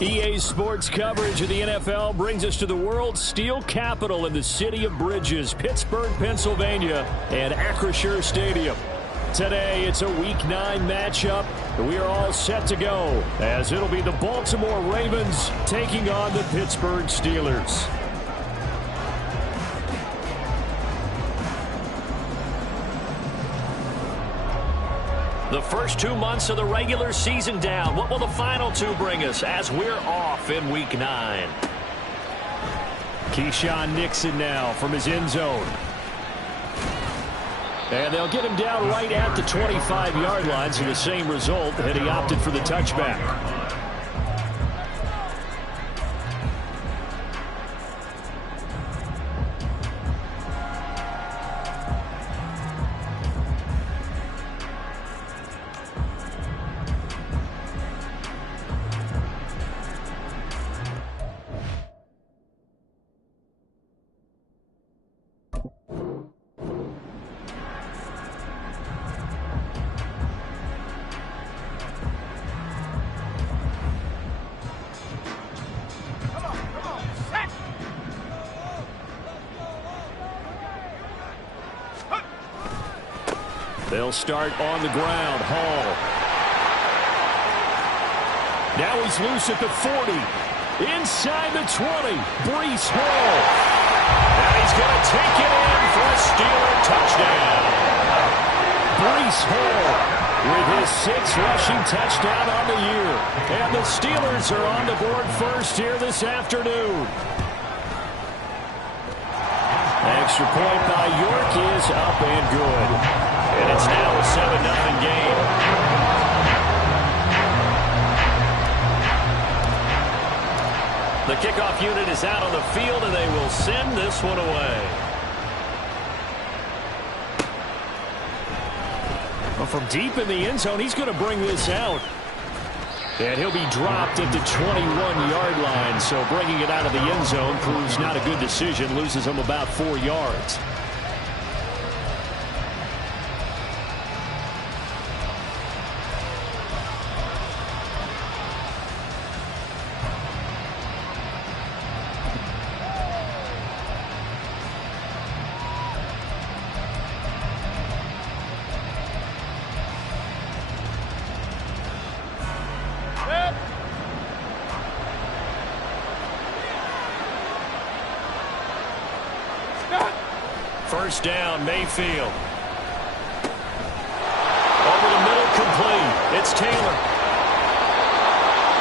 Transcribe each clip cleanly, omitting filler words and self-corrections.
EA Sports coverage of the NFL brings us to the world's steel capital in the city of bridges, Pittsburgh, Pennsylvania, and Acrisure Stadium. Today, it's a Week 9 matchup. We are all set to go, as it'll be the Baltimore Ravens taking on the Pittsburgh Steelers. The first 2 months of the regular season down. What will the final 2 bring us as we're off in Week 9? Keyshawn Nixon now from his end zone. And they'll get him down right at the 25-yard line, so the same result, and he opted for the touchback. They'll start on the ground. Hall. Now he's loose at the 40. Inside the 20. Breece Hall. And he's going to take it in for a Steeler touchdown. Breece Hall with his 6th rushing touchdown on the year. And the Steelers are on the board first here this afternoon. Extra point by York is up and good. And it's now a 7-9 game. The kickoff unit is out on the field, and they will send this one away. Well, from deep in the end zone, he's going to bring this out. And he'll be dropped at the 21-yard line, so bringing it out of the end zone proves not a good decision, loses him about 4 yards. First down, Mayfield. Over the middle, complete. It's Taylor.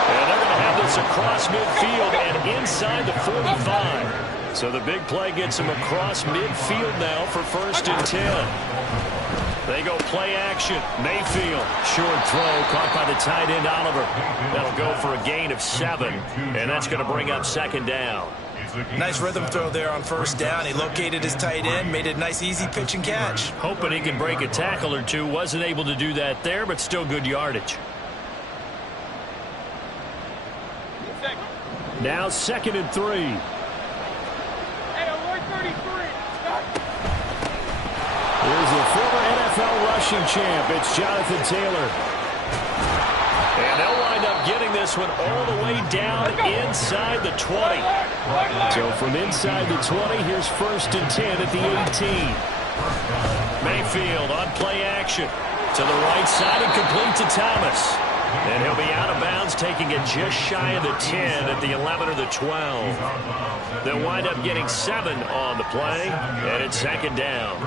And they're going to have this across midfield and inside the 45. So the big play gets him across midfield now for 1st and 10. They go play action. Mayfield, short throw, caught by the tight end, Oliver. That'll go for a gain of 7, and that's going to bring up 2nd down. Nice rhythm throw there on 1st down. He located his tight end, made it a nice, easy pitch and catch. Hoping he can break a tackle or two. Wasn't able to do that there, but still good yardage. Now 2nd and 3. Here's the former NFL rushing champ. It's Jonathan Taylor. And they'll wind up getting this one all the way down inside the 20. So from inside the 20, here's 1st and 10 at the 18. Mayfield on play action. To the right side and complete to Thomas. And he'll be out of bounds, taking it just shy of the 10 at the 11 or the 12. They'll wind up getting 7 on the play, and it's 2nd down.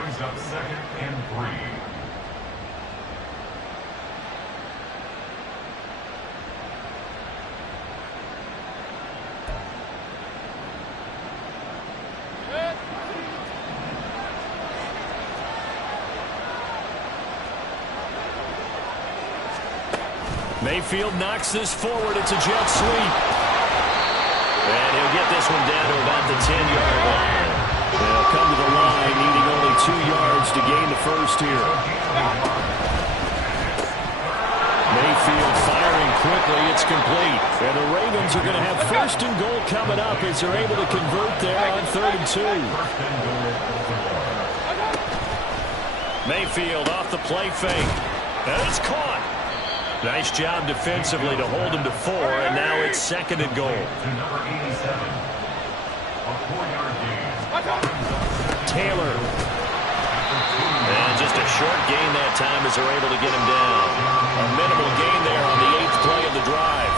Mayfield knocks this forward. It's a jet sweep. And he'll get this one down to about the 10-yard line. They'll come to the line, needing only 2 yards to gain the first here. Mayfield firing quickly. It's complete. And the Ravens are going to have 1st and goal coming up as they're able to convert there on 3rd and 2. Mayfield off the play fake. And it's caught. Nice job defensively to hold him to 4, and now it's 2nd and goal. Taylor. And just a short gain that time as they're able to get him down. A minimal gain there on the 8th play of the drive.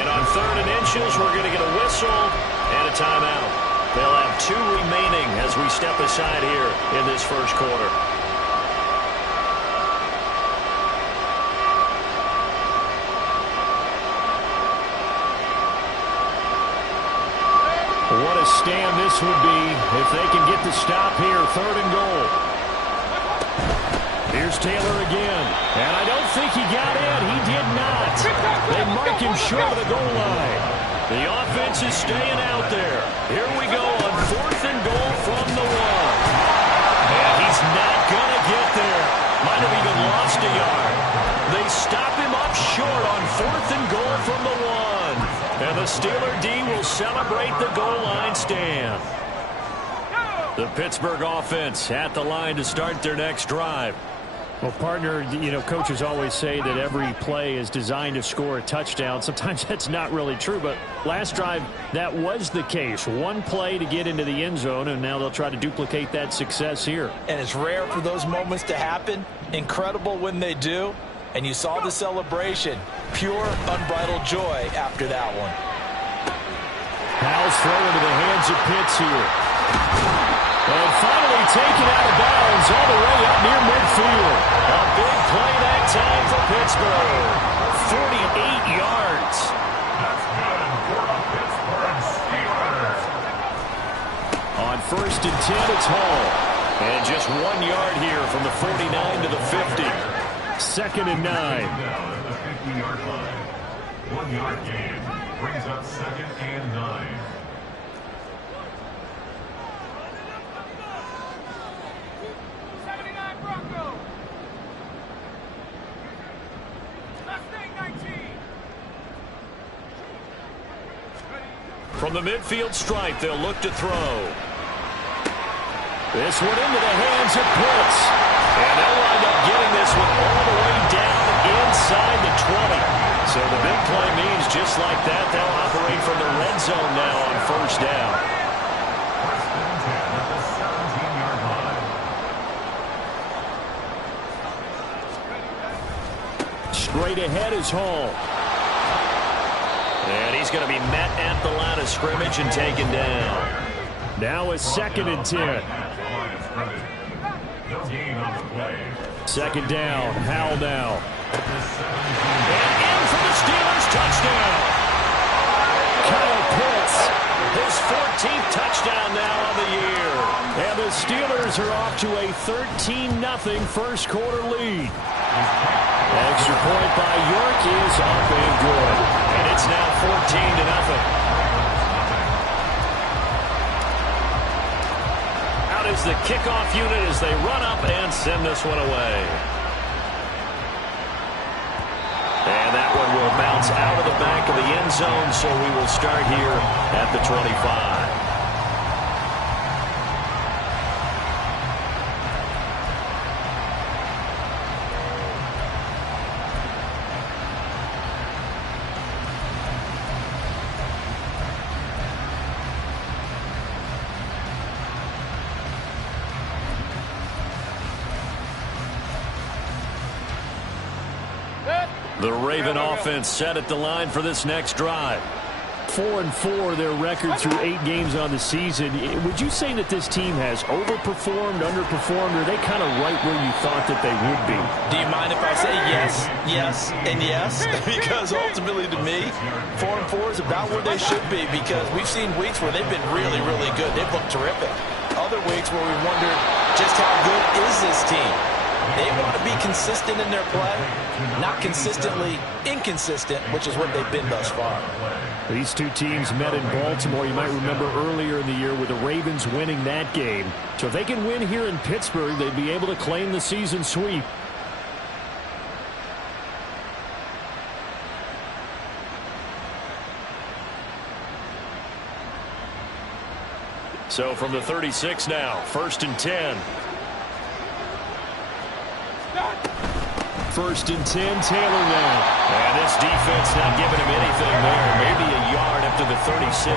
And on 3rd and inches, we're going to get a whistle and a timeout. They'll have 2 remaining as we step aside here in this first quarter. What a stand this would be if they can get the stop here. 3rd and goal. Here's Taylor again. And I don't think he got in. He did not. They mark him short of the goal line. The offense is staying out there. Here we go on 4th and goal from the 1. And he's not going to get there. Might have even lost a yard. They stop him up short on 4th and goal from the 1. And the Steeler D will celebrate the goal line stand. The Pittsburgh offense at the line to start their next drive. Well, partner, coaches always say that every play is designed to score a touchdown. Sometimes that's not really true, but last drive, that was the case. One play to get into the end zone, and now they'll try to duplicate that success here. And it's rare for those moments to happen. Incredible when they do. And you saw the celebration. Pure, unbridled joy after that one. Howell's throw into the hands of Pitts here. And finally taken out of bounds all the way up near midfield. A big play that time for Pittsburgh. 48 yards. That's good for the Pittsburgh Steelers. On 1st and 10, it's Hall. And just 1 yard here from the 49 to the 50. 2nd and 9. Down at the 50-yard line. 1 yard gain brings up 2nd and 9. From the midfield stripe, they'll look to throw. This one into the hands of Pitts. And they'll wind up getting this one all the way down inside the 20. So the big play means just like that, they'll operate from the red zone now on 1st down. 1st and 10 at the 17-yard line. Straight ahead is Hall. And he's going to be met at the line of scrimmage and taken down. Now a 2nd and 10. No gain on the play. 2nd down. Howell now. And in for the Steelers touchdown. Kyle Pitts, his 14th touchdown now on the year. And the Steelers are off to a 13-0 first quarter lead. Extra point by York is up and good. And it's now 14-0. Out is the kickoff unit as they run up and send this one away. And that one will bounce out of the back of the end zone, so we will start here at the 25. The Raven offense set at the line for this next drive. 4-4 their record through 8 games on the season. Would you say that this team has overperformed, underperformed, or are they kind of right where you thought that they would be? Do you mind if I say yes, yes, and yes? Because ultimately to me, 4-4 is about where they should be, because we've seen weeks where they've been really, really good. They've looked terrific. Other weeks where we wondered just how good is this team? They want to be consistent in their play, not consistently inconsistent, which is what they've been thus far. These two teams met in Baltimore. You might remember earlier in the year with the Ravens winning that game. So if they can win here in Pittsburgh, they'd be able to claim the season sweep. So from the 36 now, 1st and 10. First and 10, Taylor now. And this defense not giving him anything there. Maybe a yard up to the 36.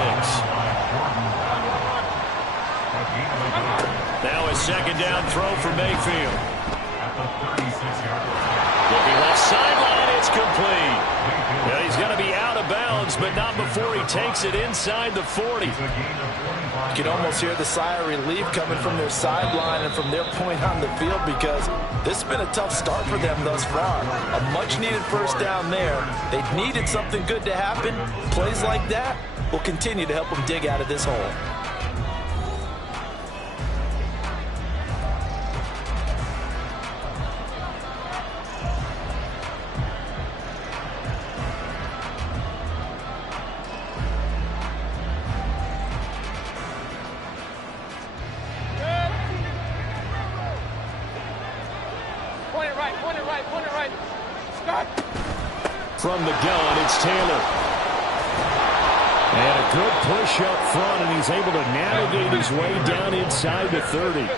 Now a second down throw for Mayfield. Looking left sideline, it's complete. Now he's going to be out of bounds, but not before he takes it inside the 40. You can almost hear the sigh of relief coming from their sideline and from their point on the field, because this has been a tough start for them thus far. A much-needed first down there. They needed something good to happen. Plays like that will continue to help them dig out of this hole. From the gun, it's Taylor. And a good push up front, and he's able to navigate his way down inside the 30.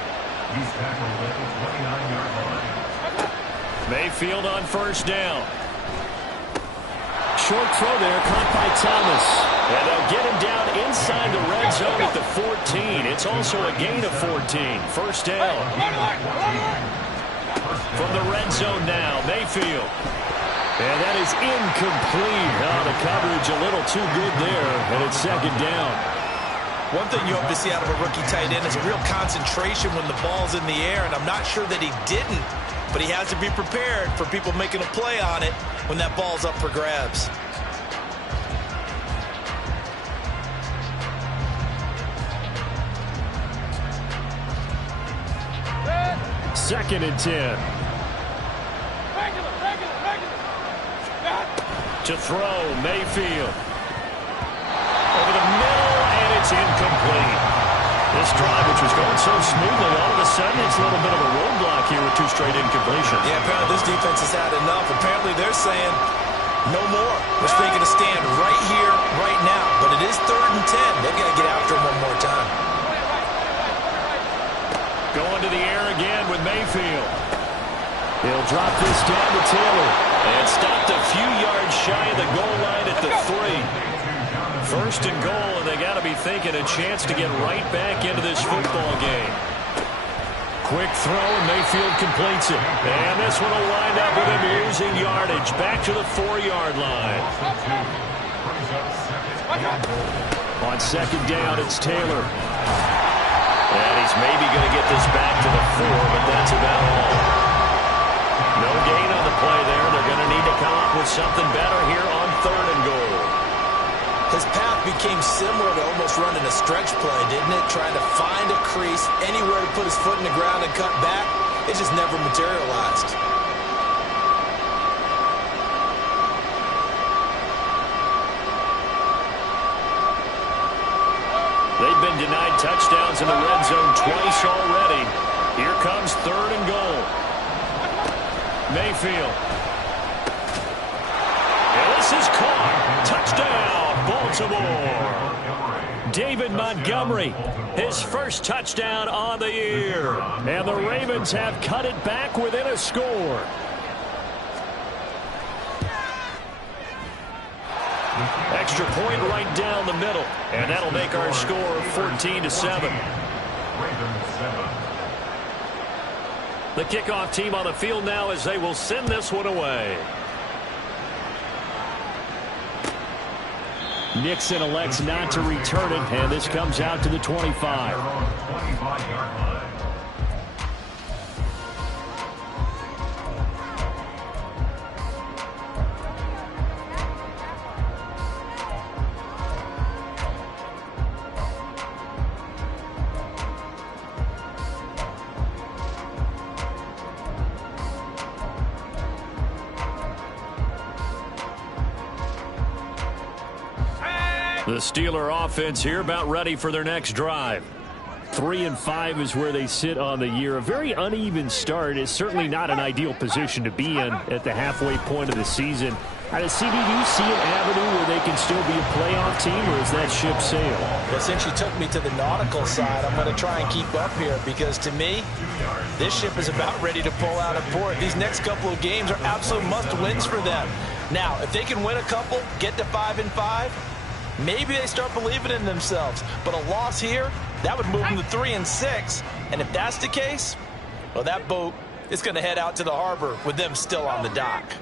Mayfield on first down. Short throw there, caught by Thomas. And they'll get him down inside the red zone at the 14. It's also a gain of 14. First down. From the red zone now, Mayfield. And that is incomplete. Oh, the coverage a little too good there, and it's second down. One thing you hope to see out of a rookie tight end is a real concentration when the ball's in the air, and I'm not sure that he didn't, but he has to be prepared for people making a play on it when that ball's up for grabs. Second and 10. To throw, Mayfield. Over the middle, and it's incomplete. This drive, which was going so smoothly, all of a sudden it's a little bit of a roadblock here with 2 straight incompletions. Yeah, apparently this defense has had enough. Apparently they're saying no more. We're making a stand right here, right now. But it is 3rd and 10. They've got to get after him one more time. Going to the air again with Mayfield. He'll drop this down to Taylor. And stopped a few yards shy of the goal line at the 3. First and goal, and they got to be thinking a chance to get right back into this football game. Quick throw, and Mayfield completes it. And this one will wind up with him losing yardage. Back to the 4-yard line. On second down, it's Taylor. And he's maybe going to get this back to the 4, but that's about all. No gain on the play there. They're going to need to come up with something better here on 3rd and goal. His path became similar to almost running a stretch play, didn't it? Trying to find a crease, anywhere to put his foot in the ground and cut back. It just never materialized. They've been denied touchdowns in the red zone twice already. Here comes 3rd and goal. Mayfield. And this is caught. Touchdown, Baltimore. David Montgomery, his first touchdown on the year. And the Ravens have cut it back within a score. Extra point right down the middle. And that'll make our score 14-7. The kickoff team on the field now as they will send this one away. Nixon elects not to return it, and this comes out to the 25. The Steeler offense here about ready for their next drive. 3-5 is where they sit on the year. A very uneven start is certainly not an ideal position to be in at the halfway point of the season. All right, CD, do you see an avenue where they can still be a playoff team, or is that ship sailed? Well, since you took me to the nautical side, I'm going to try and keep up here because, to me, this ship is about ready to pull out of port. These next couple of games are absolute must-wins for them. Now, if they can win a couple, get to 5-5, maybe they start believing in themselves. But a loss here, that would move them to 3-6. And if that's the case, well, that boat is going to head out to the harbor with them still on the dock.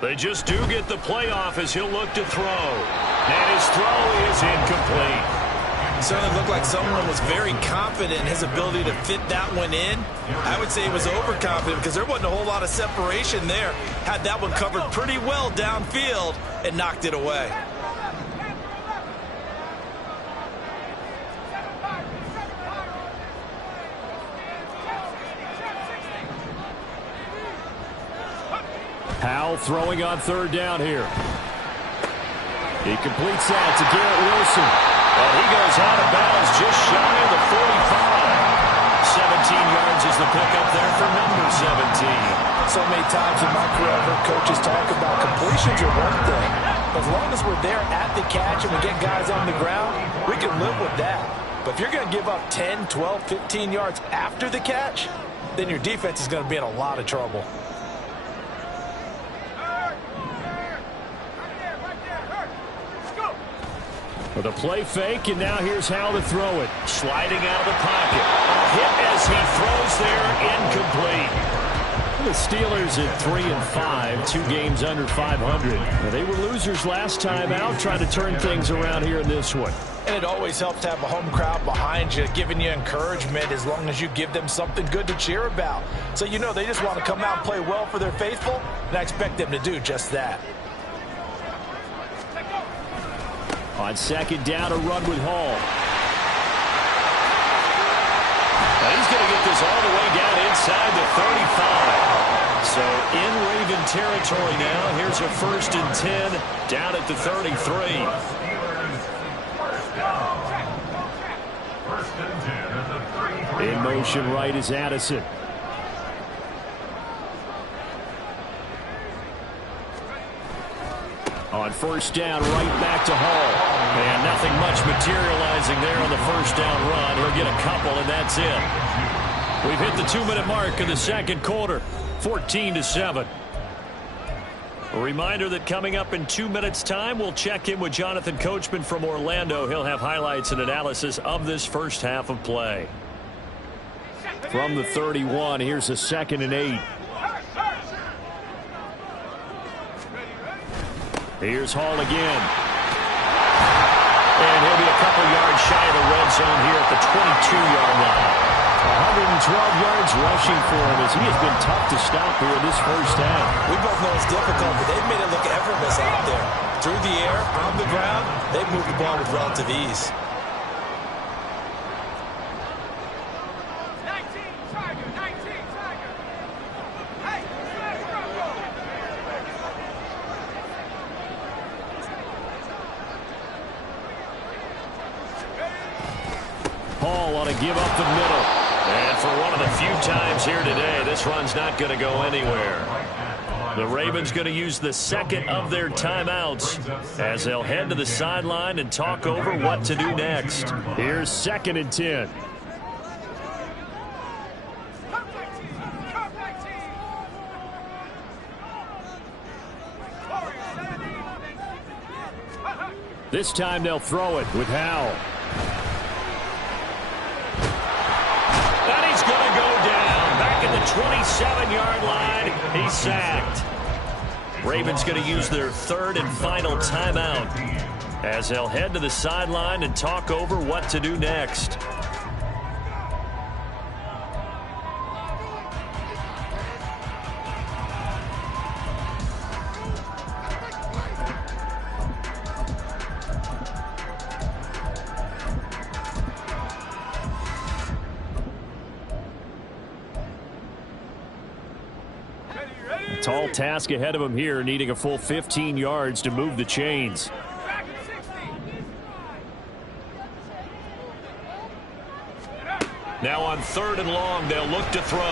They just do get the playoff as he'll look to throw. And his throw is incomplete. It certainly looked like someone was very confident in his ability to fit that one in. I would say he was overconfident because there wasn't a whole lot of separation there. Had that one covered pretty well downfield and knocked it away. Powell throwing on third down here. He completes that to Garrett Wilson. And he goes out of bounds just shy of the 45. 17 yards is the pickup there for number 17. So many times in my career I've heard coaches talk about completions are one thing. As long as we're there at the catch and we get guys on the ground, we can live with that. But if you're going to give up 10, 12, 15 yards after the catch, then your defense is going to be in a lot of trouble. With a play fake, and now here's how to throw it. Sliding out of the pocket. A hit as he throws there, incomplete. The Steelers at 3-5, 2 games under 500. Now, they were losers last time out, trying to turn things around here in this one. And it always helps to have a home crowd behind you, giving you encouragement as long as you give them something good to cheer about. So you know they just want to come out and play well for their faithful, and I expect them to do just that. On second down, a run with Hall. Now he's going to get this all the way down inside the 35. So in Raven territory now. Here's a 1st and 10 down at the 33. In motion right is Addison. On first down, right back to Hall. And nothing much materializing there on the first down run. He'll get a couple, and that's it. We've hit the 2-minute mark in the second quarter, 14-7. A reminder that coming up in 2 minutes' time, we'll check in with Jonathan Coachman from Orlando. He'll have highlights and analysis of this first half of play. From the 31, here's a 2nd and 8. Here's Hall again. And he'll be a couple yards shy of the red zone here at the 22-yard line. 112 yards rushing for him as he has been tough to stop here in this first half. We both know it's difficult, but they've made it look effortless out there. Through the air, on the ground, they've moved the ball with relative ease. Paul on to give up the middle. And for one of the few times here today, this run's not going to go anywhere. The Ravens going to use the second of their timeouts as they'll head to the sideline and talk over what to do next. Here's 2nd and 10. This time they'll throw it with Howell. And he's going to go down. Back at the 27-yard line. He's sacked. Ravens going to use their 3rd and final timeout as they'll head to the sideline and talk over what to do next. Ready? tall task ahead of him here, needing a full 15 yards to move the chains. Now on 3rd and long, they'll look to throw.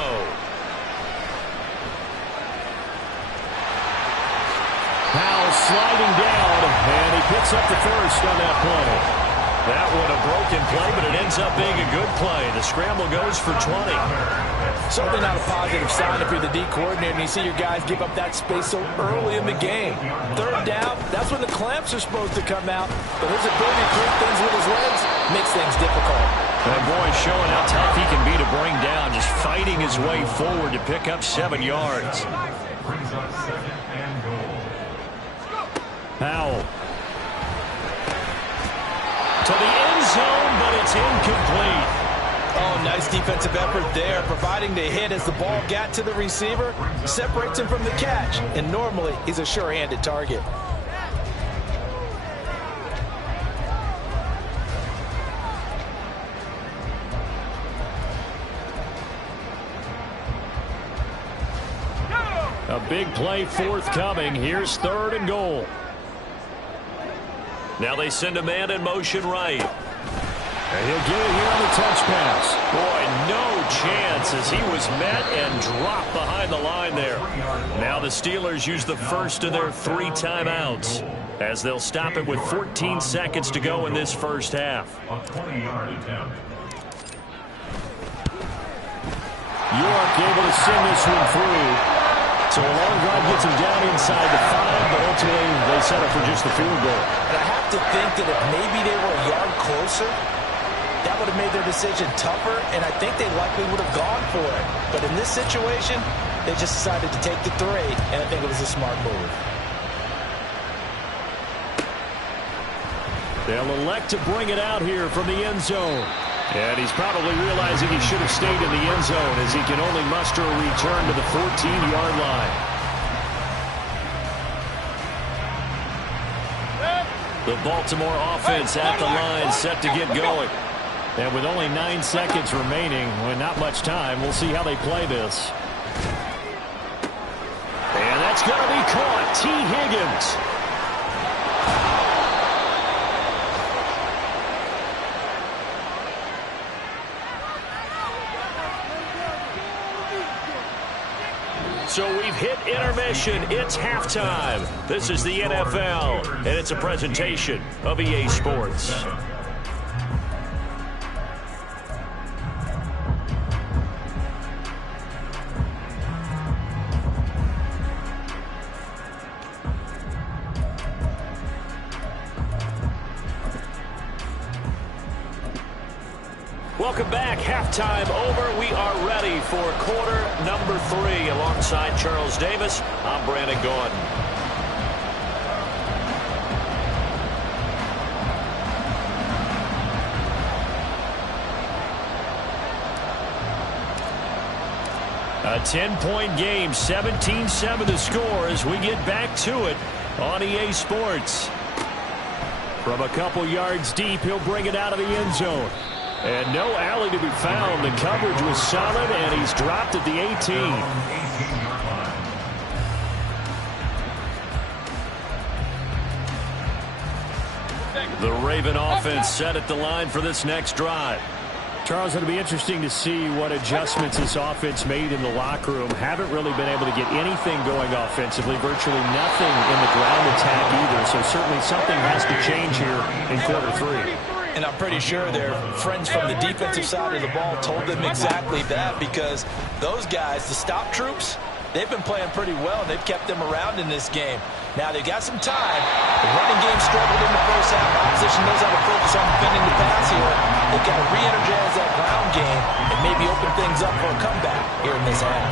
Powell sliding down, and he picks up the first on that play. That one a broken play, but it ends up being a good play. The scramble goes for 20. Certainly not a positive sign if you're the D coordinator and you see your guys give up that space so early in the game. 3rd down, that's when the clamps are supposed to come out. But his ability to create things with his legs makes things difficult. That boy showing how tough he can be to bring down, just fighting his way forward to pick up 7 yards. Brings up 2nd and goal. Powell. To the end zone, but it's incomplete. Oh, nice defensive effort there, providing the hit as the ball got to the receiver, separates him from the catch, and normally he's a sure-handed target. A big play forthcoming. Here's 3rd and goal. Now they send a man in motion right. And he'll get it here on the touch pass. Boy, no chance as he was met and dropped behind the line there. Now the Steelers use the first of their 3 timeouts as they'll stop it with 14 seconds to go in this first half. A 20-yard attempt. York able to send this one through. So a long drive gets him down inside the 5, but ultimately they settle for just the field goal. And I have to think that if maybe they were a yard closer, that would have made their decision tougher, and I think they likely would have gone for it. But in this situation, they just decided to take the 3, and I think it was a smart move. They'll elect to bring it out here from the end zone. And he's probably realizing he should have stayed in the end zone as he can only muster a return to the 14-yard line. The Baltimore offense at the line set to get going. And with only 9 seconds remaining, with not much time, we'll see how they play this. And that's going to be caught. T. Higgins. So we've hit intermission. It's halftime. This is the NFL, and it's a presentation of EA Sports. Welcome back. Halftime over. We are ready for quarter number 3. Alongside Charles Davis, I'm Brandon Gordon. A 10-point game, 17-7 the score as we get back to it on EA Sports. From a couple yards deep, he'll bring it out of the end zone. And no alley to be found. The coverage was solid, and he's dropped at the 18. The Raven offense set at the line for this next drive. Charles, it'll be interesting to see what adjustments this offense made in the locker room. Haven't really been able to get anything going offensively, virtually nothing in the ground attack either. So certainly something has to change here in quarter 3. And I'm pretty sure their friends from the defensive side of the ball told them exactly that, because those guys, the stop troops, they've been playing pretty well, and they've kept them around in this game. Now, they've got some time. The running game struggled in the first half. Opposition knows how to focus on defending the pass here. They've got to re-energize that ground game and maybe open things up for a comeback here in this half.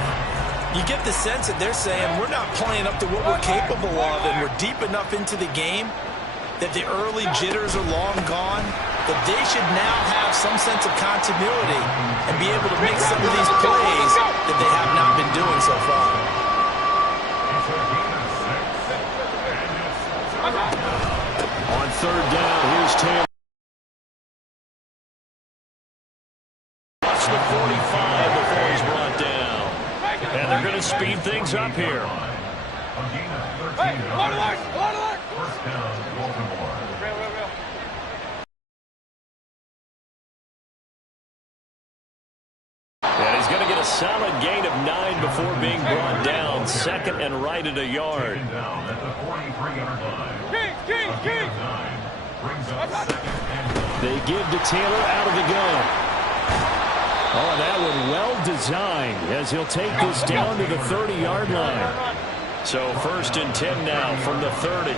You get the sense that they're saying we're not playing up to what we're capable of, and we're deep enough into the game that the early jitters are long gone, that they should now have some sense of continuity and be able to make some of these plays that they have not been doing so far. On 3rd down, here's Taylor. Watch the 45 before he's brought down. And they're going to speed things up here. A gain of 13 yards. First down, Baltimore. And he's going to get a solid gain of 9 before being brought down. Second and right at a yard. Taken down at the 43-yard line. A gain of 9 brings up second and 9. They give to Taylor out of the gun. Oh, and that one well designed as he'll take this down to the 30-yard line. So first and 10 now from the 30.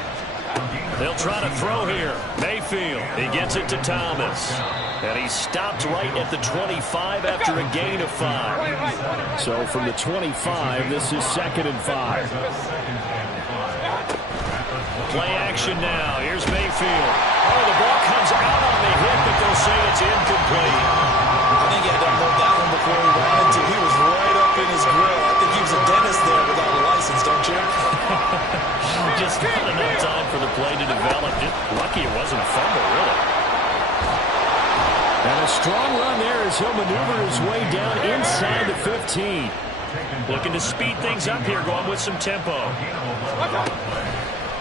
They'll try to throw here. Mayfield, he gets it to Thomas. And he stopped right at the 25 after a gain of 5. So from the 25, this is second and 5. Play action now. Here's Mayfield. Oh, the ball comes out on the hit, but they'll say it's incomplete. I think he had to hold that one before he wanted to. He was right up in his grill. I think he was a dentist there without a license, don't you? Just not enough time for the play to develop. Just lucky it wasn't a fumble, really. And a strong run there as he'll maneuver his way down inside the 15. Looking to speed things up here, going with some tempo.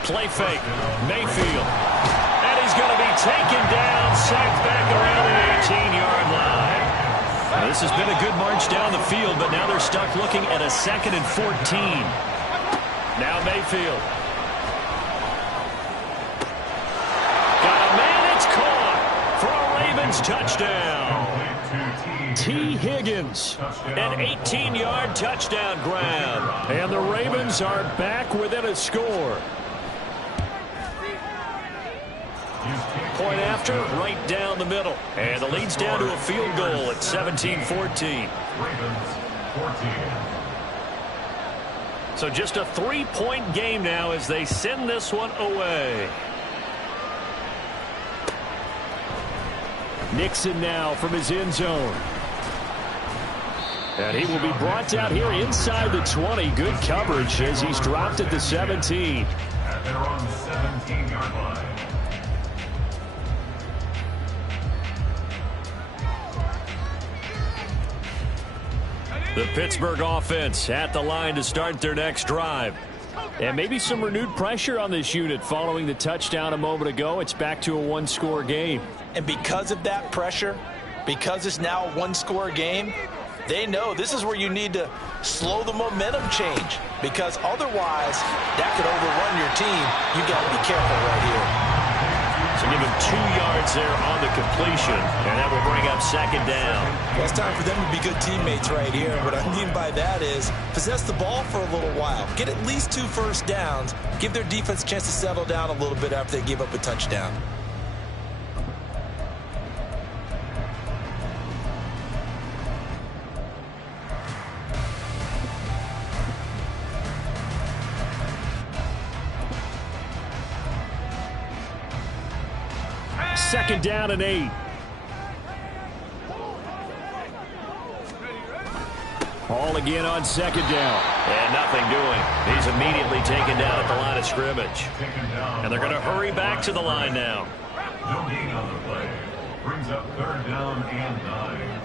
Play fake. Mayfield. And he's going to be taken down, sacked back around the 18-yard line. This has been a good march down the field, but now they're stuck looking at a second and 14. Now Mayfield. Got a man, it's caught for a Ravens touchdown. T. Higgins, an 18-yard touchdown grab. And the Ravens are back within a score. Point after, right down the middle. And the lead's down to a field goal at 17-14. Ravens 14. So just a 3-point game now as they send this one away. Nixon now from his end zone. And he will be brought down here inside the 20. Good coverage as he's dropped at the 17. At their own 17-yard line. The Pittsburgh offense at the line to start their next drive. And maybe some renewed pressure on this unit following the touchdown a moment ago. It's back to a one-score game. And because of that pressure, because it's now a one-score game, they know this is where you need to slow the momentum change, because otherwise that could overrun your team. You got to be careful right here. So give him 2 yards there on the completion, and that will bring up second down. Well, it's time for them to be good teammates right here. What I mean by that is possess the ball for a little while. Get at least 2 first downs. Give their defense a chance to settle down a little bit after they give up a touchdown. Second down and 8. Ball again on second down. And nothing doing. He's immediately taken down at the line of scrimmage. And they're going to hurry back to the line now. No gain on the play. Brings up third down and 9.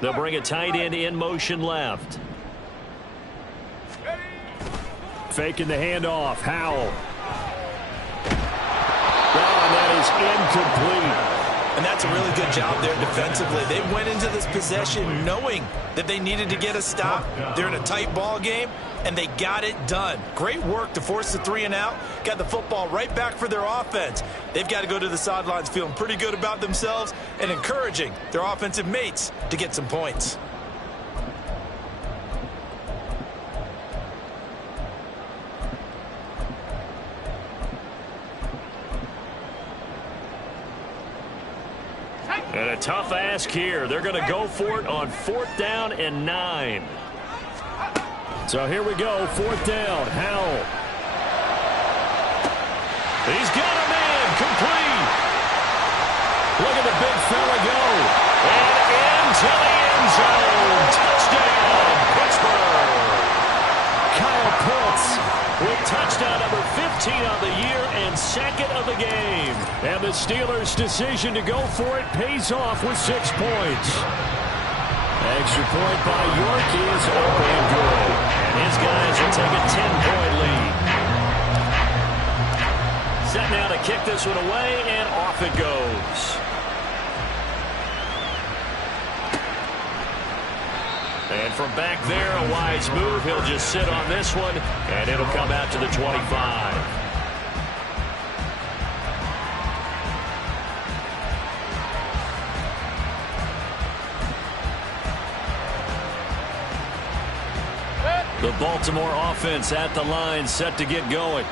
They'll bring a tight end in motion left. Faking the handoff. Howell. Oh, and that is incomplete. And that's a really good job there defensively. They went into this possession knowing that they needed to get a stop. They're in a tight ball game, and they got it done. Great work to force the 3 and out. Got the football right back for their offense. They've got to go to the sidelines feeling pretty good about themselves and encouraging their offensive mates to get some points. And a tough ask here. They're going to go for it on 4th down and 9. So here we go, 4th down. Howell. He's got a man, complete. Look at the big fella go. And into the end zone. Touchdown, Pittsburgh. Kyle Pitts with touchdown number 50. Steelers' decision to go for it pays off with 6 points. Extra point by York is up and good. And his guys will take a 10-point lead. Set now to kick this one away, and off it goes. And from back there, a wise move. He'll just sit on this one, and it'll come out to the 25. The Baltimore offense at the line, set to get going.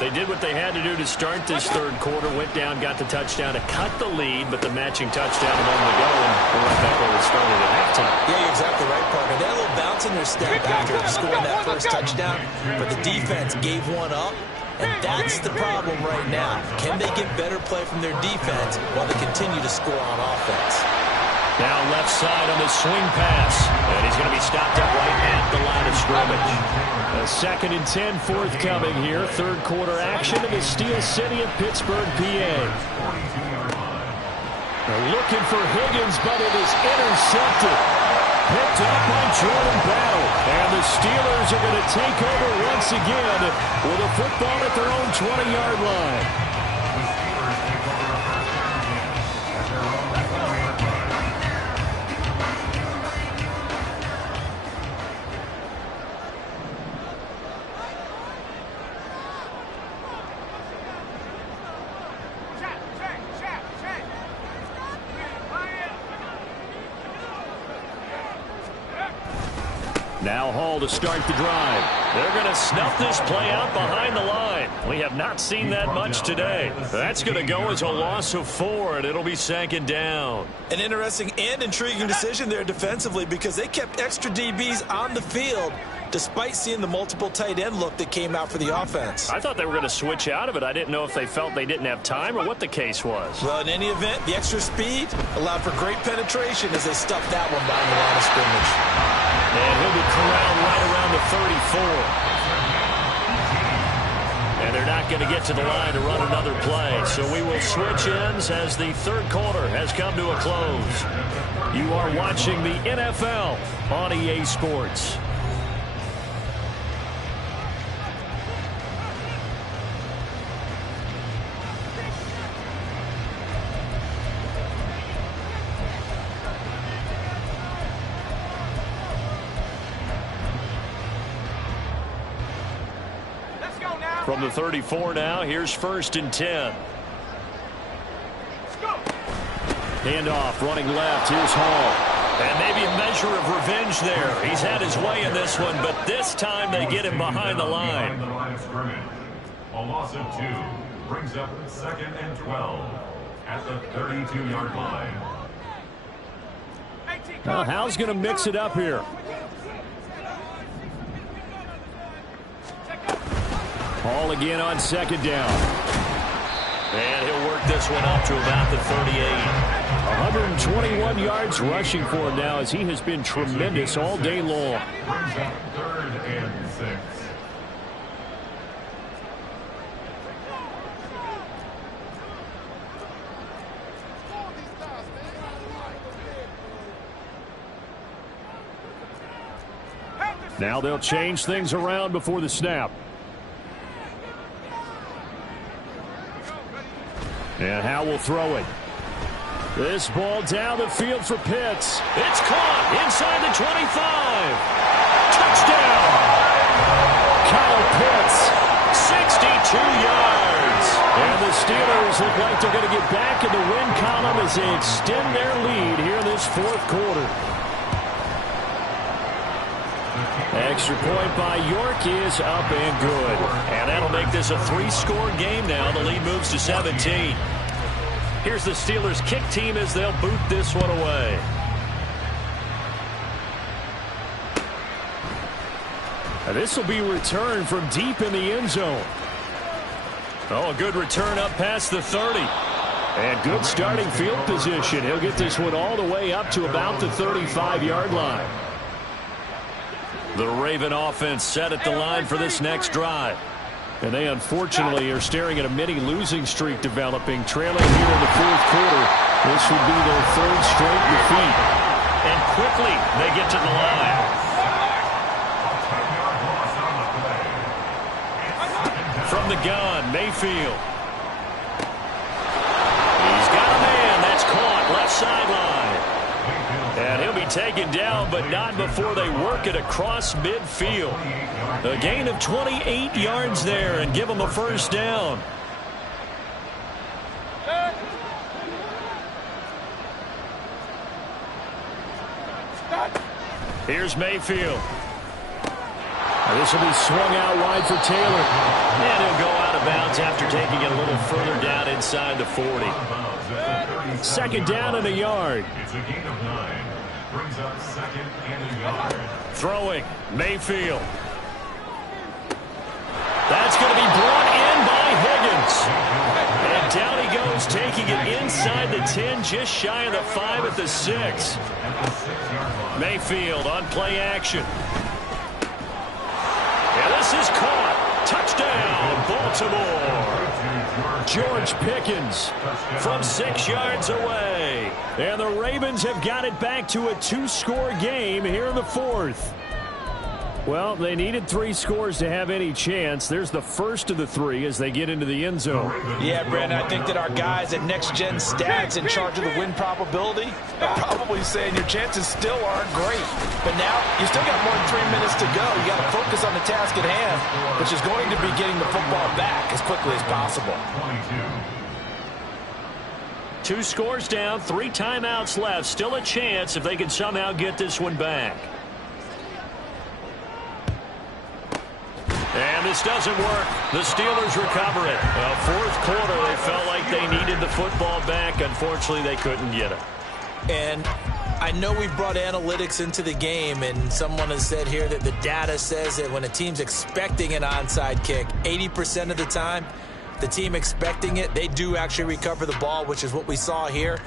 They did what they had to do to start this third quarter, went down, got the touchdown to cut the lead, but the matching touchdown a moment ago, and we're right back where we started at halftime. Yeah, you're exactly right, partner. They had a little bounce in their step after scoring that first touchdown, but the defense gave one up, and that's the problem right now. Can they get better play from their defense while they continue to score on offense? Now left side on the swing pass, and he's going to be stopped up right at the line of scrimmage. A 2nd and 10 forthcoming here. Third quarter action in the Steel City of Pittsburgh, PA. They're looking for Higgins, but it is intercepted. Picked up by Jordan Battle. And the Steelers are going to take over once again with a football at their own 20-yard line. Now Hall to start the drive. They're going to snuff this play out behind the line. We have not seen that much today. That's going to go as a loss of 4, and it'll be 2nd down. An interesting and intriguing decision there defensively because they kept extra DBs on the field despite seeing the multiple tight end look that came out for the offense. I thought they were going to switch out of it. I didn't know if they felt they didn't have time or what the case was. Well, in any event, the extra speed allowed for great penetration as they stuffed that one behind the line of scrimmage. And he'll be corralled right around the 34. And they're not going to get to the line to run another play. So we will switch ends as the third quarter has come to a close. You are watching the NFL on EA Sports. From the 34 now, here's 1st and 10. Handoff, running left, here's Hall. And maybe a measure of revenge there. He's had his way in this one, but this time they get him behind the line. A loss of 2 brings up 2nd and 12 at the 32-yard line. Now, Hal's going to mix it up here. Hall again on 2nd down. And he'll work this one up to about the 38. 121 yards rushing for him now as he has been tremendous all day long. Brings up 3rd and 6. Now they'll change things around before the snap. And Howe will throw it. This ball down the field for Pitts. It's caught inside the 25. Touchdown! Kyle Pitts, 62 yards. And the Steelers look like they're going to get back in the win column as they extend their lead here in this fourth quarter. Extra point by York is up and good. And that'll make this a 3-score game now. The lead moves to 17. Here's the Steelers kick team as they'll boot this one away. This will be returned from deep in the end zone. Oh, a good return up past the 30. And good starting field position. He'll get this one all the way up to about the 35-yard line. The Raven offense set at the line for this next drive. And they unfortunately are staring at a mini losing streak developing, trailing here in the fourth quarter. This would be their third straight defeat. And quickly they get to the line. From the gun, Mayfield. He's got a man. That's caught left sideline. And he'll be taken down, but not before they work it across midfield. A gain of 28 yards there and give them a first down. Here's Mayfield. This will be swung out wide for Taylor. And he'll go out of bounds after taking it a little further down inside the 40. Second down and a yard. It's a gain of 9. Brings up second and a yard. Throwing, Mayfield. That's going to be brought in by Higgins. And down he goes, taking it inside the 10, just shy of the 5 at the 6. Mayfield on play action. And this is caught. Touchdown, Baltimore. George Pickens from 6 yards away. And the Ravens have got it back to a 2-score game here in the fourth. Well, they needed 3 scores to have any chance. There's the first of the 3 as they get into the end zone. Yeah, Brandon, I think that our guys at Next Gen Stats in charge of the win probability are probably saying your chances still aren't great. But now you still got more than 3 minutes to go. You got to focus on the task at hand, which is going to be getting the football back as quickly as possible. 2 scores down, 3 timeouts left. Still a chance if they can somehow get this one back. And this doesn't work. The Steelers recover it. Well, fourth quarter, they felt like they needed the football back. Unfortunately, they couldn't get it. And I know we brought analytics into the game, and someone has said here that the data says that when a team's expecting an onside kick, 80% of the time, the team expecting it, they do actually recover the ball, which is what we saw here.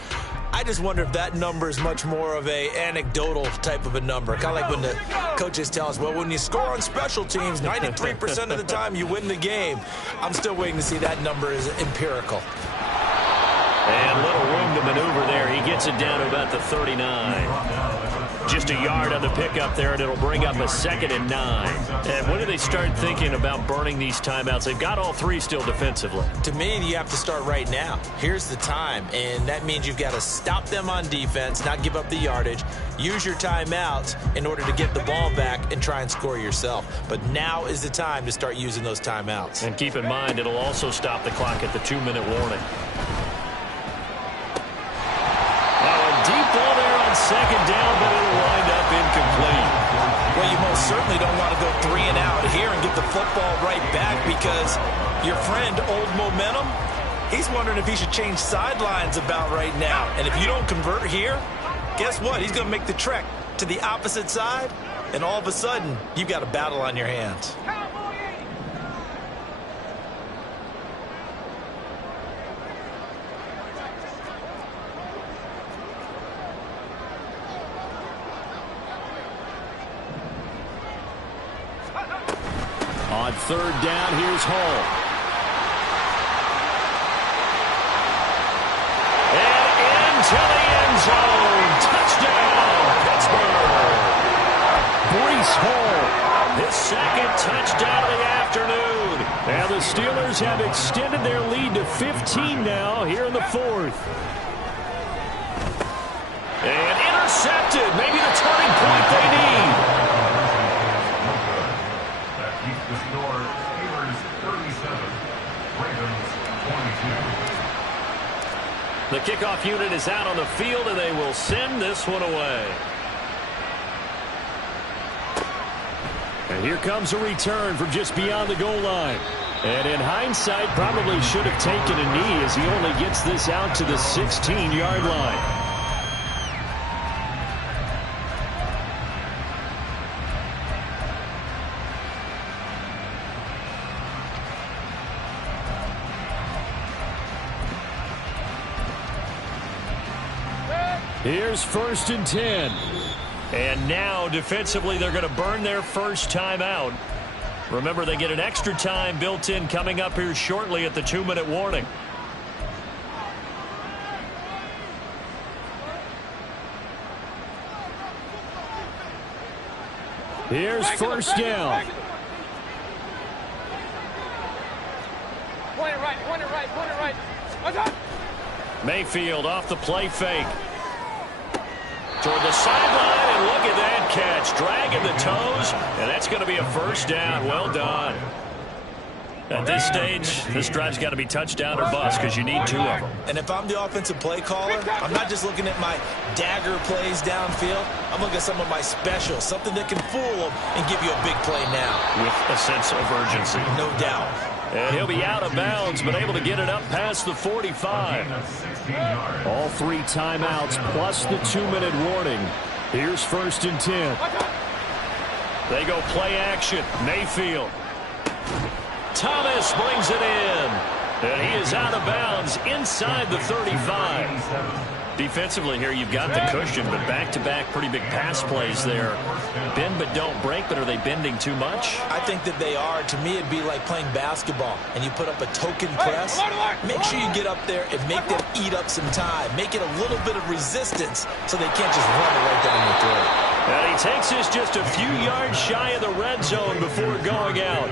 I just wonder if that number is much more of a anecdotal type of a number. Kind of like when the coaches tell us, well, when you score on special teams, 93% of the time you win the game. I'm still waiting to see that number is empirical. And little room to maneuver there. He gets it down to about the 39. Just a yard on the pickup there, and it'll bring up a 2nd and 9. And when do they start thinking about burning these timeouts? They've got all 3 still defensively. To me, you have to start right now. Here's the time, and that means you've got to stop them on defense, not give up the yardage, use your timeouts in order to get the ball back and try and score yourself. But now is the time to start using those timeouts. And keep in mind, it'll also stop the clock at the 2-minute warning. Deep ball there on second down, but it'll wind up incomplete. Well, you most certainly don't want to go 3 and out here and get the football right back because your friend, Old Momentum, he's wondering if he should change sidelines about right now. And if you don't convert here, guess what? He's going to make the trek to the opposite side, and all of a sudden, you've got a battle on your hands. On third down, here's Hall. And into the end zone. Touchdown, Pittsburgh. Breece Hall, his 2nd touchdown of the afternoon. And the Steelers have extended their lead to 15 now here in the fourth. And intercepted. Maybe the turning point they need. The kickoff unit is out on the field, and they will send this one away. And here comes a return from just beyond the goal line. And in hindsight, probably should have taken a knee as he only gets this out to the 16-yard line. Here's 1st and 10. And now, defensively, they're going to burn their first timeout. Remember, they get an extra time built in coming up here shortly at the 2-minute warning. Here's first down. Point it right. Mayfield off the play fake. Toward the sideline, and look at that catch. Dragging the toes, and that's going to be a first down. Well done. At this stage, this drive's got to be touchdown or bust because you need 2 of them. And if I'm the offensive play caller, I'm not just looking at my dagger plays downfield. I'm looking at some of my specials, something that can fool them and give you a big play now. With a sense of urgency. No doubt. And he'll be out of bounds, but able to get it up past the 45. All 3 timeouts plus the 2-minute warning. Here's first and 10. They go play action. Mayfield. Thomas brings it in. And he is out of bounds inside the 35. Defensively here, you've got the cushion, but back-to-back pretty big pass plays there. Bend but don't break, but are they bending too much? I think that they are. To me, it'd be like playing basketball, and you put up a token press. Make sure you get up there and make them eat up some time. Make it a little bit of resistance so they can't just run it right down your throat. And he takes this just a few yards shy of the red zone before going out.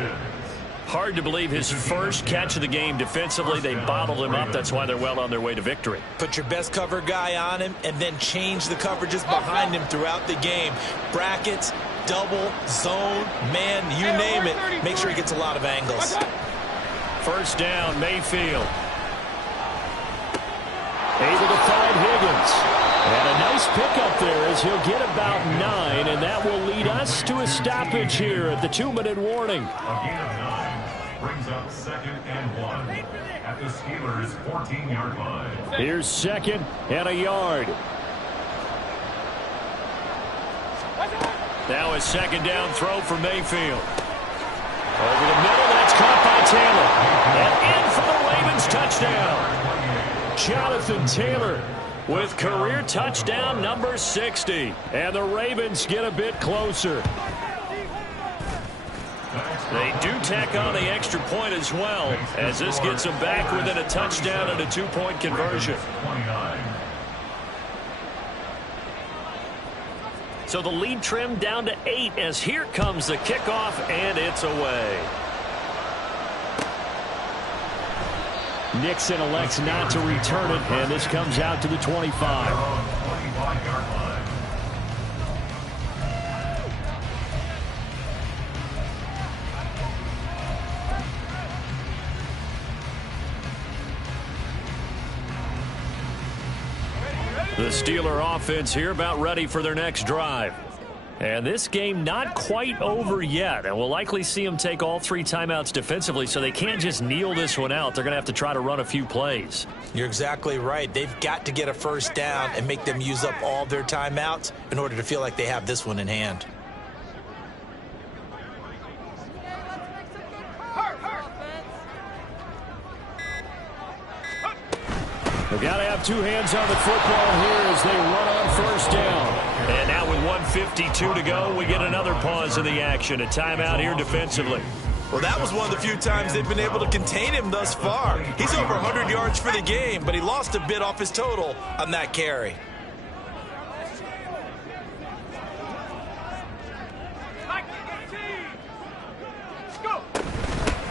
Hard to believe his first catch of the game defensively. They bottled him up. That's why they're well on their way to victory. Put your best cover guy on him and then change the coverages behind him throughout the game. Brackets, double, zone, man, you name it. Make sure he gets a lot of angles. First down, Mayfield. Able to find Higgins. And a nice pickup there as he'll get about 9, and that will lead us to a stoppage here at the 2-minute warning. A gain of 9 brings up 2nd and 1 at the Steelers' 14-yard line. Here's 2nd and a yard. Now a 2nd down throw for Mayfield. Over the middle, that's caught by Taylor. And in for the Ravens touchdown. Jonathan Taylor with career touchdown number 60. And the Ravens get a bit closer. They do tack on the extra point as well, as this gets them back within a touchdown and a 2-point conversion. So the lead trimmed down to 8 as here comes the kickoff, and it's away. Nixon elects not to return it, and this comes out to the 25. The Steeler offense here about ready for their next drive. And this game not quite over yet. And we'll likely see them take all 3 timeouts defensively, so they can't just kneel this one out. They're going to have to try to run a few plays. You're exactly right. They've got to get a first down and make them use up all their timeouts in order to feel like they have this one in hand. They've got to have 2 hands on the football here as they run on first down. And now with 1:52 to go, we get another pause in the action. A timeout here defensively. Well, that was one of the few times they've been able to contain him thus far. He's over 100 yards for the game, but he lost a bit off his total on that carry.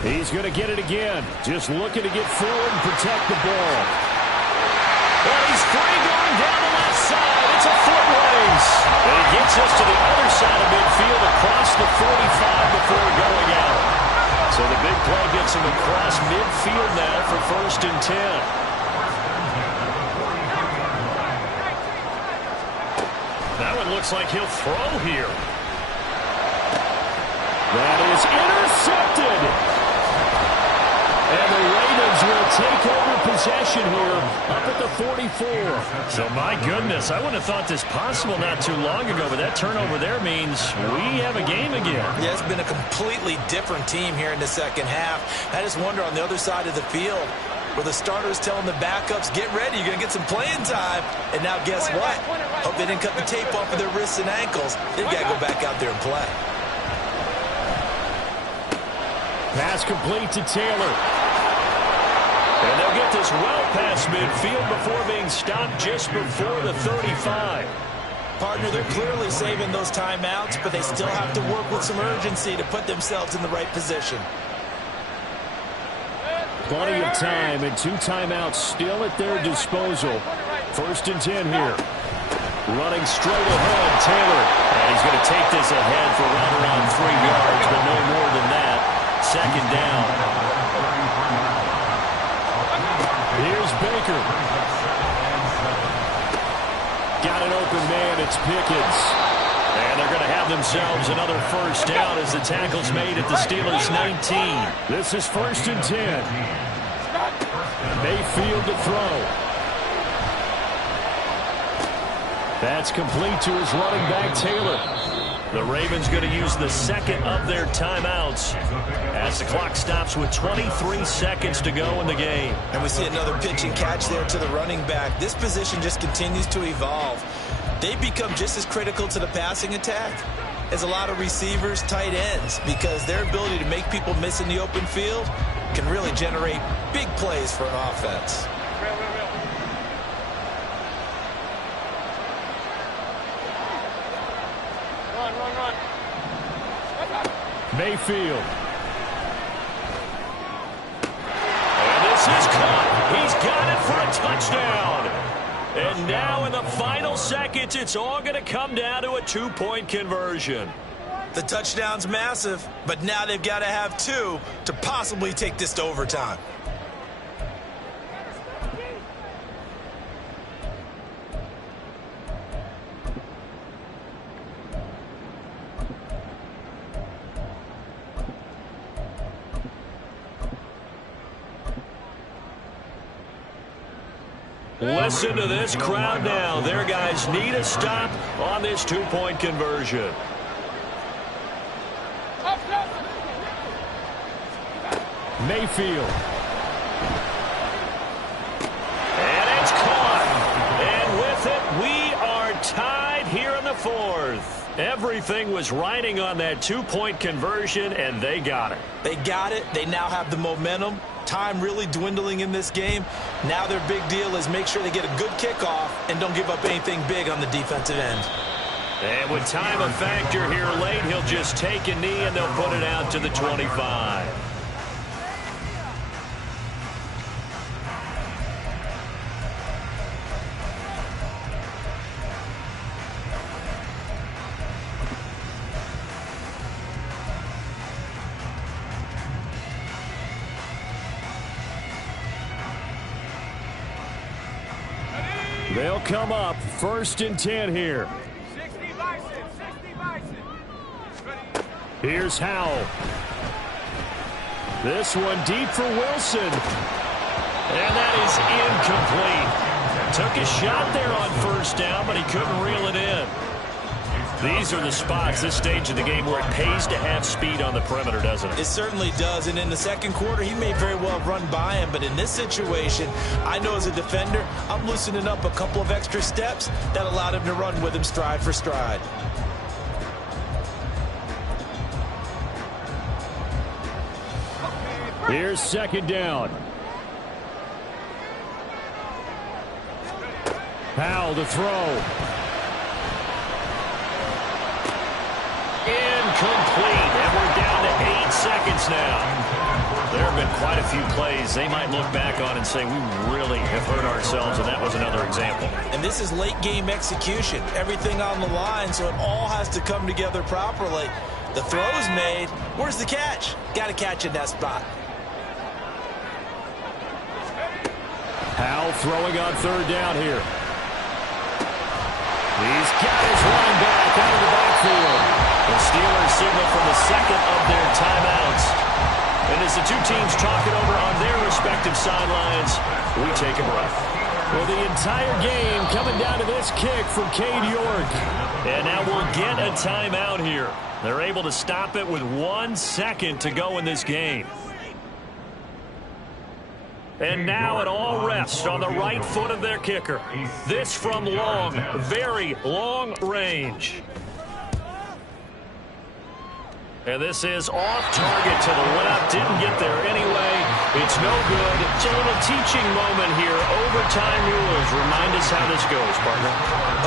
He's going to get it again. Just looking to get forward and protect the ball. And he's free going down the left side. It's a foot race. And he gets us to the other side of midfield across the 45 before going out. So the big play gets him across midfield now for first and 10. That one looks like he'll throw here. That is intercepted. And the Ravens will take over possession here up at the 44. So, my goodness, I wouldn't have thought this possible not too long ago, but that turnover there means we have a game again. Yeah, it's been a completely different team here in the second half. I just wonder on the other side of the field where the starters telling the backups, get ready, you're going to get some playing time. And now guess what? Hope they didn't cut the tape off of their wrists and ankles. They've got to go back out there and play. Pass complete to Taylor. And they'll get this well past midfield before being stopped just before the 35. Partner, they're clearly saving those timeouts, but they still have to work with some urgency to put themselves in the right position. Plenty of time and 2 timeouts still at their disposal. 1st and 10 here. Running straight ahead, Taylor. And he's going to take this ahead for right around 3 yards, but no more than that. 2nd down. Here's Baker. Got an open man, it's Pickens. And they're going to have themselves another 1st down as the tackle's made at the Steelers' 19. This is 1st and 10. Mayfield to throw. That's complete to his running back, Taylor. The Ravens going to use the 2nd of their timeouts as the clock stops with 23 seconds to go in the game. And we see another pitch and catch there to the running back. This position just continues to evolve. They become just as critical to the passing attack as a lot of receivers, tight ends, because their ability to make people miss in the open field can really generate big plays for an offense. Mayfield. And this is caught. He's got it for a touchdown. And now in the final seconds, it's all going to come down to a 2-point conversion. The touchdown's massive, but now they've got to have 2 to possibly take this to overtime. Listen to this crowd now. Their guys need a stop on this 2-point conversion. Mayfield. And it's caught. And with it, we are tied here in the 4th. Everything was riding on that 2-point conversion, and they got it. They got it. They now have the momentum. Time really dwindling in this game. Now their big deal is make sure they get a good kickoff and don't give up anything big on the defensive end. And with time a factor here late, he'll just take a knee and they'll put it out to the 25. They'll come up 1st and 10 here. 60 Bison. Here's Howell. This one deep for Wilson. And that is incomplete. Took a shot there on 1st down, but he couldn't reel it in. These are the spots, this stage of the game, where it pays to have speed on the perimeter, doesn't it? It certainly does, and in the 2nd quarter, he may very well run by him, but in this situation, I know as a defender, I'm loosening up a couple of extra steps that allowed him to run with him stride for stride. Here's 2nd down. Howell to throw. Incomplete, and we're down to 8 seconds now. There have been quite a few plays they might look back on and say, we really have hurt ourselves, and that was another example. And this is late game execution. Everything on the line, so it all has to come together properly. The throw's made. Where's the catch? Got to catch in that spot. Howell throwing on 3rd down here. He's got his running back out of the backfield. The Steelers signal from the 2nd of their timeouts. And as the 2 teams talk it over on their respective sidelines, we take a breath. Well, the entire game coming down to this kick from Cade York. And now we'll get a timeout here. They're able to stop it with 1 second to go in this game. And now it all rests on the right foot of their kicker. This from long, very long range. And this is off target to the left. Didn't get there anyway. It's no good. It's a little teaching moment here. Overtime rules. Remind us how this goes, partner.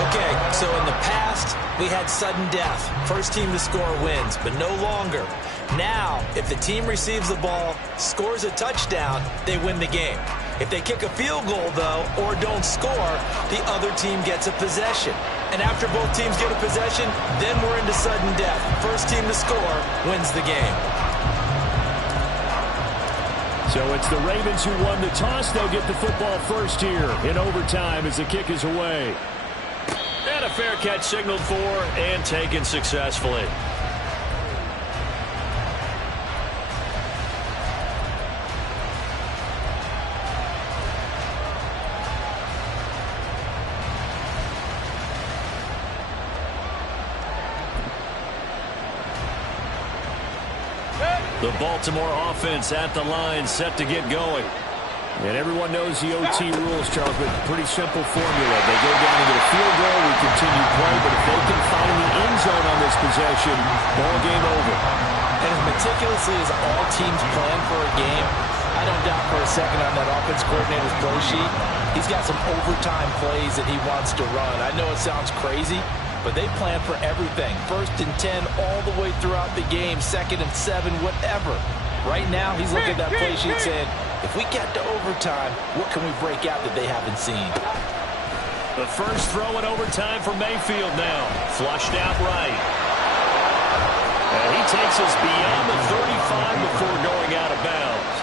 Okay, so in the past, we had sudden death. First team to score wins, but no longer. Now, if the team receives the ball, scores a touchdown, they win the game. If they kick a field goal, though, or don't score, the other team gets a possession. And after both teams get a possession, then we're into sudden death. First team to score wins the game. So it's the Ravens who won the toss. They'll get the football first here in overtime as the kick is away. And a fair catch signaled for and taken successfully. The Baltimore offense at the line, set to get going. And everyone knows the OT rules, Charles, but pretty simple formula. They go down and get a field goal, we continue play, but if they can find the end zone on this possession, ball game over. And as meticulously as all teams plan for a game, I don't doubt for a second on that offense coordinator's play sheet, he's got some overtime plays that he wants to run. I know it sounds crazy, but they plan for everything. 1st and 10 all the way throughout the game, 2nd and 7, whatever. Right now, he's looking at that play sheet saying, if we get to overtime, what can we break out that they haven't seen? The first throw in overtime for Mayfield now. Flushed out right. And he takes us beyond the 35 before going out of bounds.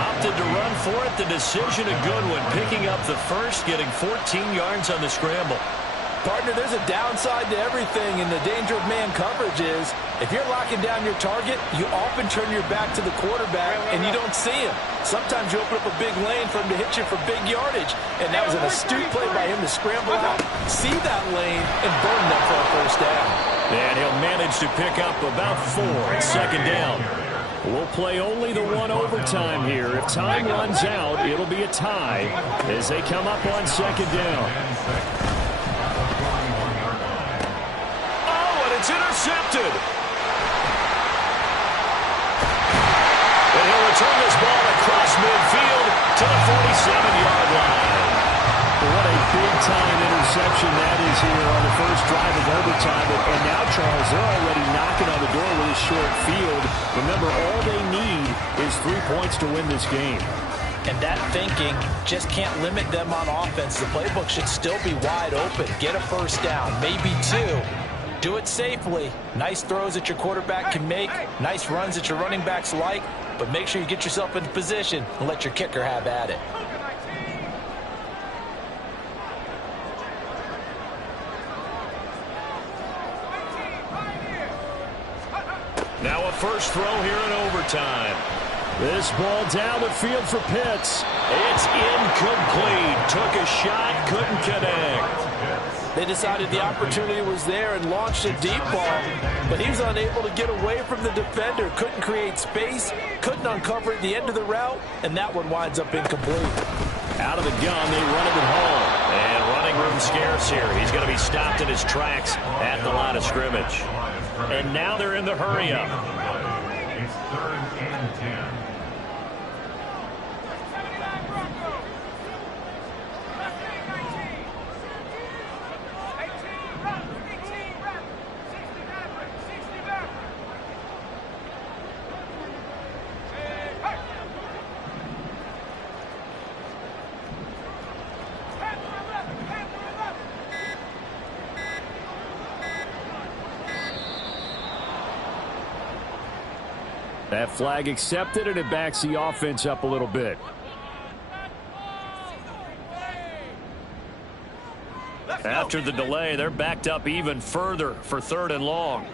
Opted to run for it. The decision a good one. Picking up the first, getting 14 yards on the scramble. Partner, there's a downside to everything, and the danger of man coverage is if you're locking down your target, you often turn your back to the quarterback and you don't see him. Sometimes you open up a big lane for him to hit you for big yardage, and that was an astute play by him to scramble out, see that lane, and burn them for a first down. And he'll manage to pick up about 4 at 2nd down. We'll play only the one overtime here. If time runs out, it'll be a tie as they come up on 2nd down. It's intercepted. And he'll return this ball across midfield to the 47-yard line. What a big-time interception that is here on the first drive of overtime. And now, Charles, they're already knocking on the door with a short field. Remember, all they need is 3 points to win this game. And that thinking just can't limit them on offense. The playbook should still be wide open. Get a first down, maybe 2. Do it safely. Nice throws that your quarterback can make. Nice runs that your running backs like. But make sure you get yourself into position and let your kicker have at it. Now a first throw here in overtime. This ball down the field for Pitts. It's incomplete. Took a shot, couldn't connect. They decided the opportunity was there and launched a deep ball, but he was unable to get away from the defender. Couldn't create space, couldn't uncover at the end of the route, and that one winds up incomplete. Out of the gun, they run it at home. And running room scarce here. He's going to be stopped in his tracks at the line of scrimmage. And now they're in the hurry-up. It's 3rd and 10. That flag accepted, and it backs the offense up a little bit. After the delay, they're backed up even further for 3rd and long.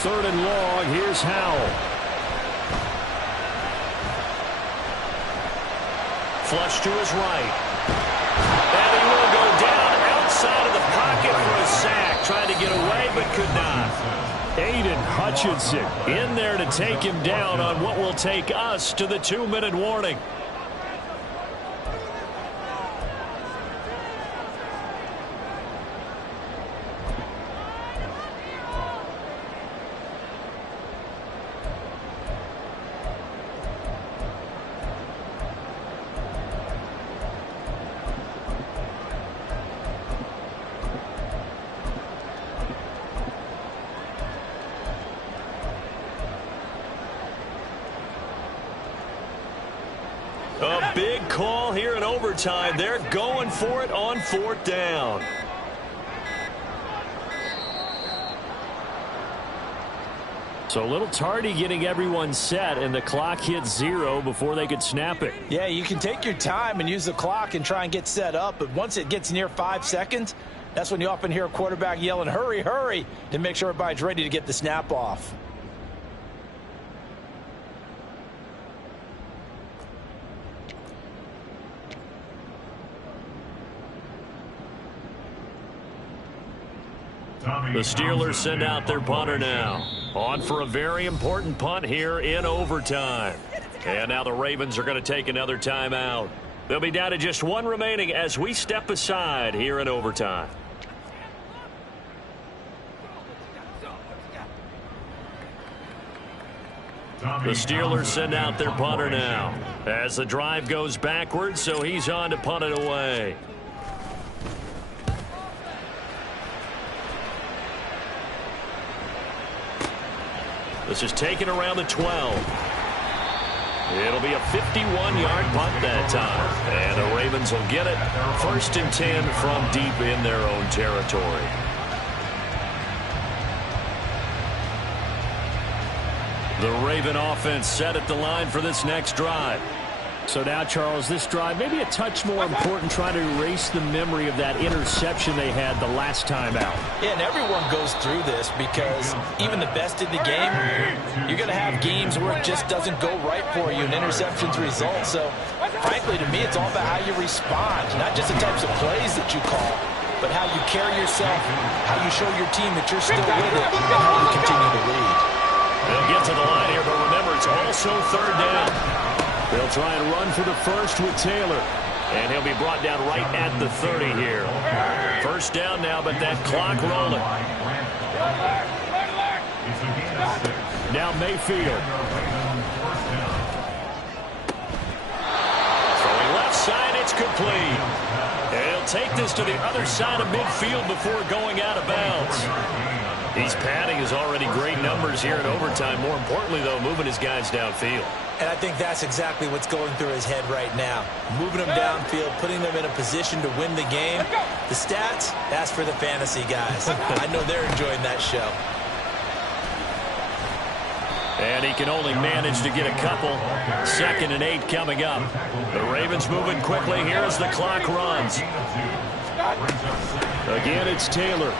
Third and long, here's Howell. Flush to his right. And he will go down outside of the pocket for a sack. Trying to get Hutchinson in there to take him down on what will take us to the 2-minute warning. A big call here in overtime. They're going for it on 4th down. So a little tardy getting everyone set, and the clock hit 0 before they could snap it. Yeah, you can take your time and use the clock and try and get set up, but once it gets near 5 seconds, that's when you often hear a quarterback yelling, hurry, hurry, to make sure everybody's ready to get the snap off. The Steelers send out their punter now. On for a very important punt here in overtime. And now the Ravens are going to take another timeout. They'll be down to just one remaining as we step aside here in overtime. The Steelers send out their punter now as the drive goes backwards, so he's on to punt it away. This is taken around the 12. It'll be a 51-yard punt that time. And the Ravens will get it. 1st and 10 from deep in their own territory. The Raven offense set at the line for this next drive. So now, Charles, this drive maybe a touch more important, trying to erase the memory of that interception they had the last time out. Yeah, and everyone goes through this because even the best in the game, you're going to have games where it just doesn't go right for you and interceptions result. So, frankly, to me, it's all about how you respond, not just the types of plays that you call, but how you carry yourself, how you show your team that you're still with it, and how you continue to lead. They'll get to the line here, but remember, it's also 3rd down. They'll try and run for the first with Taylor. And he'll be brought down right at the 30 here. 1st down now, but that clock rolling. Now Mayfield. Throwing left side, it's complete. And he'll take this to the other side of midfield before going out of bounds. He's padding his already great numbers here in overtime. More importantly, though, moving his guys downfield. And I think that's exactly what's going through his head right now. Moving them downfield, putting them in a position to win the game. The stats, that's for the fantasy guys. I know they're enjoying that show. And he can only manage to get a couple. 2nd and 8 coming up. The Ravens moving quickly here as the clock runs. Again, it's Taylor.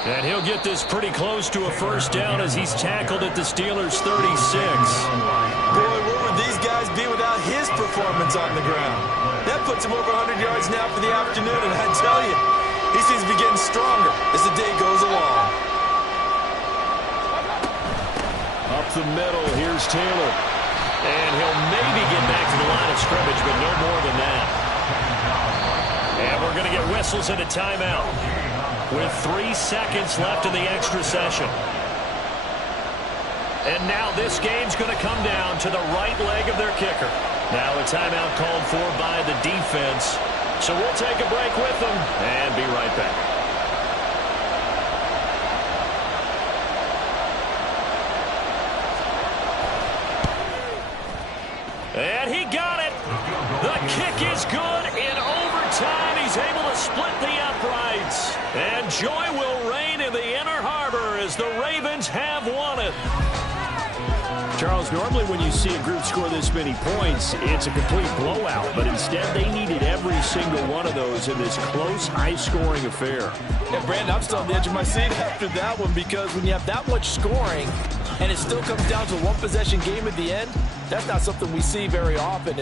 And he'll get this pretty close to a 1st down as he's tackled at the Steelers' 36. Boy, where would these guys be without his performance on the ground? That puts him over 100 yards now for the afternoon, and I tell you, he seems to be getting stronger as the day goes along. Up the middle, here's Taylor. And he'll maybe get back to the line of scrimmage, but no more than that. And we're going to get whistles and a timeout with 3 seconds left in the extra session. And now this game's going to come down to the right leg of their kicker. Now a timeout called for by the defense. So we'll take a break with them and be right back. And he got it. The kick is good in overtime. He's able to split the uprights. And joy will reign in the Inner Harbor as the Ravens have won it. Charles, normally when you see a group score this many points, it's a complete blowout. But instead, they needed every single one of those in this close, high-scoring affair. Yeah, Brandon, I'm still on the edge of my seat after that one because when you have that much scoring and it still comes down to a one-possession game at the end, that's not something we see very often.